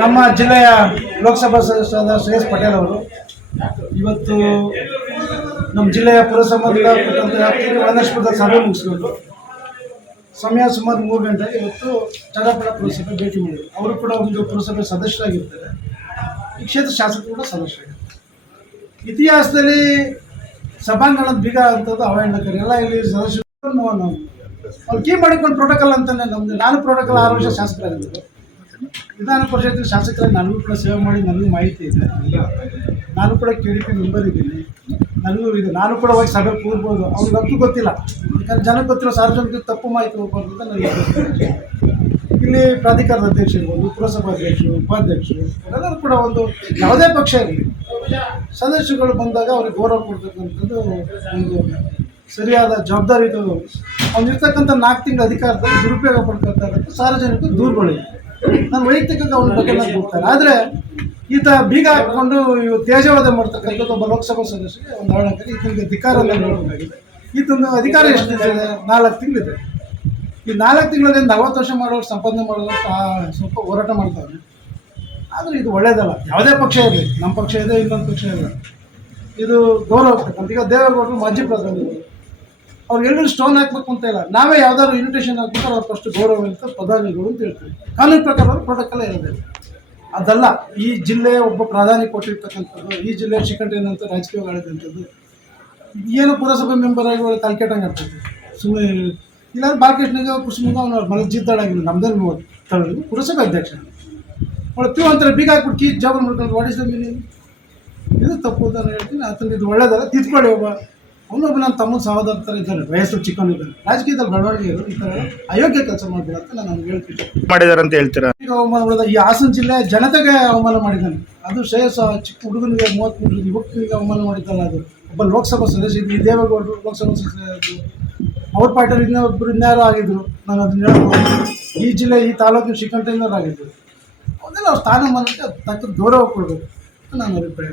ನಮ್ಮ ಜಿಲ್ಲೆಯ ಲೋಕಸಭಾ ಸದಸ್ಯರಾದ ಶ್ರೇಯಸ್ ಪಟೇಲ್ ಅವರು ಇವತ್ತು ನಮ್ಮ ಜಿಲ್ಲೆಯ ಒಳನಶ್ಪದ ಸಭೆ ಮುಗಿಸ್ಕೊಂಡು ಸಮಯ ಸುಮಾರು ಮೂರು ಗಂಟೆಗೆ ಇವತ್ತು ಚನ್ನಪಟ್ಟಣ ಪುರಸಭೆ ಭೇಟಿ ಮಾಡಿದರು. ಅವರು ಕೂಡ ಒಂದು ಪುರಸಭೆ ಸದಸ್ಯರಾಗಿರ್ತಾರೆ. ಈ ಕ್ಷೇತ್ರ ಶಾಸಕರು ಕೂಡ ಸದಸ್ಯರಾಗಿರ್ತಾರೆ. ಇತಿಹಾಸದಲ್ಲಿ ಸಭಾಂಗಣದ ಬೀಗ ಅಂತದ್ದು ಅವಹೇಳನಕಾರಿ ಎಲ್ಲ ಇಲ್ಲಿ ಸದಸ್ಯರು ಅವ್ರು. ಕೀ ಮಾಡಿಕೊಂಡು ಪ್ರೋಟೋಕಾಲ್ ಅಂತಾನೆ ನಮ್ದು. ನಾನು ಪ್ರೋಟೋಕಾಲ್ ಆರು ವರ್ಷ ಶಾಸಕರಾಗಿದ್ದರು ವಿಧಾನ ಪರಿಷತ್ ಶಾಸಕರ ನನಗೂ ಕೂಡ ಸೇವೆ ಮಾಡಿ ನನಗೂ ಮಾಹಿತಿ ಇದೆ. ನಾನು ಕೂಡ ಕೆ ಡಿ ಪಿ ಮೆಂಬರ್ ಇದ್ದೀನಿ. ನನಗೂ ಇದೆ. ನಾನು ಕೂಡ ಹೋಗಿ ಸಭೆ ಕೂರ್ಬೋದು. ಅವ್ರಿಗಂತೂ ಗೊತ್ತಿಲ್ಲ. ಯಾಕಂದ್ರೆ ಜನಕ್ಕೆ ಗೊತ್ತಿರೋ ಸಾರ್ವಜನಿಕರಿಗೆ ತಪ್ಪು ಮಾಹಿತಿ ಹೋಗ್ಬಾರ್ದು ಅಂತ ನನಗೆ. ಇಲ್ಲಿ ಪ್ರಾಧಿಕಾರದ ಅಧ್ಯಕ್ಷ ಇರ್ಬೋದು, ಪುರಸಭಾ ಅಧ್ಯಕ್ಷರು, ಉಪಾಧ್ಯಕ್ಷರು, ಎಲ್ಲರೂ ಕೂಡ ಒಂದು ಯಾವುದೇ ಪಕ್ಷ ಇರಲಿ. ಸದಸ್ಯರುಗಳು ಬಂದಾಗ ಅವ್ರಿಗೆ ಗೌರವ ಕೊಡ್ತಕ್ಕಂಥದ್ದು ಒಂದು ಸರಿಯಾದ ಜವಾಬ್ದಾರಿ ಅವ್ನಿರ್ತಕ್ಕಂಥ ನಾಲ್ಕು ತಿಂಗಳ ಅಧಿಕಾರದಲ್ಲಿ ದುರುಪಯೋಗ ಪಡ್ಕೊಳ್ತಾ ಇರೋದು ಸಾರ್ವಜನಿಕರು ದೂರುಗಳಿದೆ ನಾನು ವೈಯಕ್ತಿಕವಾಗಿ ಅವನ ಬಗ್ಗೆ ನಾನು ಕೊಡ್ತೇನೆ ಆದರೆ ಈತ ಬೀಗ ಹಾಕೊಂಡು ಇವು ತೇಜವಾದ ಮಾಡ್ತಕ್ಕಂಥದ್ದು ಒಬ್ಬ ಲೋಕಸಭಾ ಸದಸ್ಯರಿಗೆ ಒಂದು ಅವಳಂಕರಿ ಈತನಿಗೆ ಅಧಿಕಾರ ನೀಡಬೇಕಾಗಿದೆ. ಈತನ ಅಧಿಕಾರ ಇದೆ ನಾಲ್ಕು ತಿಂಗಳಿದೆ. ಈ ನಾಲ್ಕು ತಿಂಗಳಲ್ಲಿ ನಲವತ್ತು ವರ್ಷ ಮಾಡೋರು ಸಂಪಾದನೆ ಮಾಡೋರು ಸ್ವಲ್ಪ ಹೋರಾಟ ಮಾಡ್ತಾರೆ. ಆದರೆ ಇದು ಒಳ್ಳೇದಲ್ಲ. ಯಾವುದೇ ಪಕ್ಷ ಇರಲಿ. ನಮ್ಮ ಪಕ್ಷ ಇದೆ, ಇನ್ನೊಂದು ಪಕ್ಷ ಇಲ್ಲ. ಇದು ಗೌರವ ಈಗ ದೇವೇಗೌಡರು ಮಾಜಿ ಪ್ರಧಾನಿಗಳು ಅವ್ರು ಎಲ್ಲರೂ ಸ್ಟೋನ್ ಹಾಕ್ಬೇಕು ಅಂತ ಇಲ್ಲ. ನಾವೇ ಯಾವ್ದಾದ್ರು ಇನ್ವಿಟೇಷನ್ ಹಾಕ್ಬಿಟ್ಟು ಅವ್ರು ಫಸ್ಟ್ ಗೌರವ ಅಂತ ಪ್ರಧಾನಿಗಳು ಅಂತ ಹೇಳ್ತಾರೆ ಕಾನೂನು ಪ್ರಕಾರ ಪ್ರೊಡಕ್ಟ್ ಎಲ್ಲ ಇರೋದಿಲ್ಲ. ಅದಲ್ಲ, ಈ ಜಿಲ್ಲೆ ಒಬ್ಬ ಪ್ರಧಾನಿ ಕೊಟ್ಟಿರ್ತಕ್ಕಂಥದ್ದು, ಈ ಜಿಲ್ಲೆ ಶಿಖಂಡಿನ ಅಂತ ರಾಜಕೀಯ ಆಳಿದಂಥದ್ದು, ಏನು ಪುರಸಭೆ ಮೆಂಬರ್ ಆಗಿ ಒಳ್ಳೆ ತಲೆಕೆಟ್ಟಂಗೆ ಆಗ್ತದೆ ಸುಮ್ಮನೆ ಇಲ್ಲಾಂದ್ರೆ ಬಾಲಕೃಷ್ಣಗೆ ಕುಸುಮಗ ಅವನು ಮನೆ ಜಿದ್ದಾಡಾಗಿಲ್ಲ ನಮ್ದೇನು ತಗೊಳ್ಳಿ ಪುರಸಭೆ ಅಧ್ಯಕ್ಷ ಒಳ್ಳೆ ಅಂತಾರೆ, ಬೀಗ ಹಾಕ್ಬಿಟ್ಟು ಕೀ ಜಾಬ್ ಮಾಡ್ಕೊಂಡು ವಾಡಿಸಿದ ಮೀನಿಂಗ್ ಇದು ತಪ್ಪು ಅಂತ ಹೇಳ್ತೀನಿ. ಆತನಿಗೆ ಇದು ಒಳ್ಳೇದಲ್ಲ. ತಿದ್ಕೊಳ್ಳಿ ಒಬ್ಬ ಅವನೊಬ್ಬ ನನ್ನ ತಮ್ಮ ಸಹೋದರ ಥರ ಇದ್ದಾರೆ ವಯಸ್ಸು ಚಿಕ್ಕವನಿದ್ದಾರೆ ರಾಜಕೀಯದಲ್ಲಿ ಬೆಳವಣಿಗೆ ಇರೋ ಈ ಥರ ಅಯೋಗ್ಯ ಕೆಲಸ ಮಾಡಬೇಡ ಅಂತ ನಾನು ಹೇಳ್ತೀನಿ. ಮಾಡಿದಾರೆ ಅಂತ ಹೇಳ್ತೀರಾ? ಈಗ ಅವಮಾನ ಮಾಡಿದ ಈ ಹಾಸನ ಜಿಲ್ಲೆ ಜನತೆಗೆ ಅವಮಾನ ಮಾಡಿದ್ದಾನೆ. ಅದು ಶ್ರೇಯಸ್ ಚಿಕ್ಕ ಹುಡುಗನಿಗೆ ಮೂವತ್ತ್ಮೂರು ಯುವಕನಿಗೆ ಅವಮಾನ ಮಾಡಿದ್ದಲ್ಲ ಅದು. ಒಬ್ಬ ಲೋಕಸಭಾ ಸದಸ್ಯ ಈ ದೇವೇಗೌಡರು ಲೋಕಸಭಾ ಸದಸ್ಯರು ಅವ್ರ ಪಾರ್ಟಿ ಇನ್ನೊಬ್ಬರು ಇನ್ಯಾರು ಆಗಿದ್ರು. ನಾನು ಅದನ್ನ ಹೇಳ್ಬೋದು ಈ ಜಿಲ್ಲೆ ಈ ತಾಲೂಕಿನ ಶ್ರೀಕಂಠೇಂದ್ರ ಆಗಿದ್ರು. ಅವನ್ನೆಲ್ಲ ಅವ್ರ ಸ್ಥಾನಮಾನಕ್ಕೆ ತಕ್ಕ ಗೌರವ ಕೊಡಬೇಕು ಅಂತ ನಾನು ಅಭಿಪ್ರಾಯ